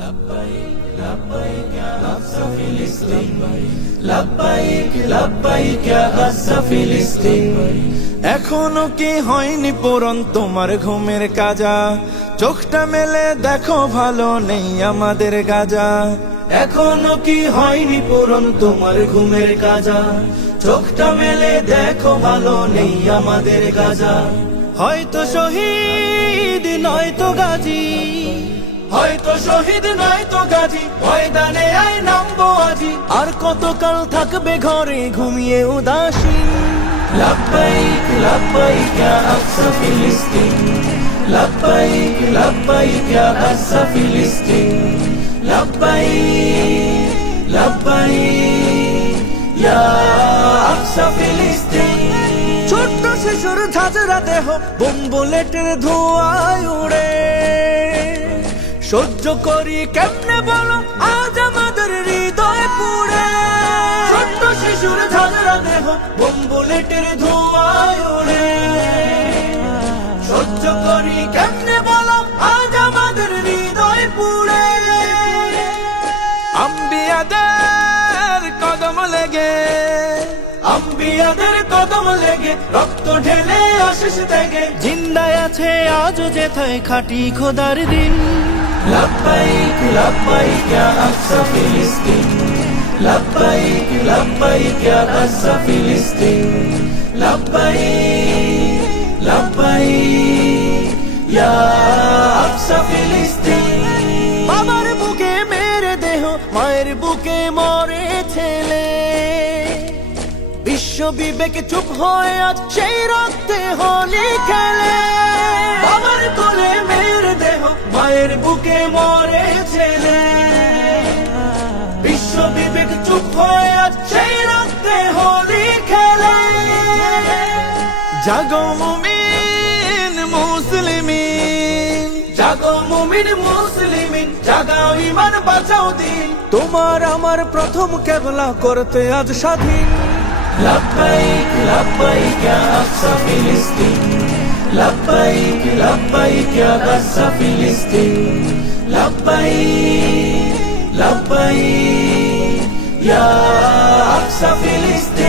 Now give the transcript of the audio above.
لبيك لبيك يا أقصى فلسطين لبيك لبيك يا أقصى فلسطين এখনো কি হয়নি পূরণ তোমার ঘুমের কাজা? চোখটা মেলে দেখো ভালো নেই আমাদের গাজা। এখনো কি হয়নি পূরণ তোমার ঘুমের কাজা? চোখটা মেলে দেখো ভালো নেই আমাদের গাজা। হয়তো শহীদ নয়তো গাজী, হয়তো শহীদ নয়তো গাজী, ময়দানে আয় নামবো আজি। আর কতকাল থাকবে ঘরে ঘুমিয়ে উদাসীন? لبيك لبيك يا أقصى فلسطين لبيك لبيك يا أقصى فلسطين لبيك لبيك يا أقصى فلسطين ছোট্ট শিশুর ঝাঁঝরা দেহ বোম বুলেটের ধোঁয়ায় উড়ে, সহ্য করি কেমনে বলো আজ আমাদের হৃদয় পুড়ে। ছোট্ট শিশুর ঝাঁঝরা দেহ বোম বুলেটের ধোঁয়ায় উড়ে, সহ্য করি কেমনে বলো আজ আমাদের হৃদয় পুড়ে। আম্বিয়াদের কদম লেগে, আম্বিয়াদের কদম লেগে রক্ত ঢেলে আশিস ত্যাগে জিন্দায় আছে আজও যেথায় খাটি খোদার দিন। لبيك لبيك يا أقصى فلسطين لبيك لبيك يا أقصى فلسطين لبيك لبيك يا أقصى فلسطين বাবার বুকে মেরে দেহ মায়ের বুকে মরে ছেলে, বিশ্ব বিবেক চুপ হয়ে আজ সেই রক্তে হোলি খেলে। বাবার কোলে মেরে দেহ মায়ের বুকে মরে ছেলে, বিশ্ব বিবেক চুপ হয়ে আজ সেই রক্তে হোলি খেলে। জাগো মুমিন মুসলিমিন, জাগো মুমিন মুসলিমিন, জাগাও ইমান বাঁচাও দিন। তোমার আমার প্রথম কেবলা করতে আজ স্বাধীন। لبيك لبيك يا أقصى فلسطين لبيك لبيك يا أقصى فلسطين لبيك لبيك يا أقصى فلسطين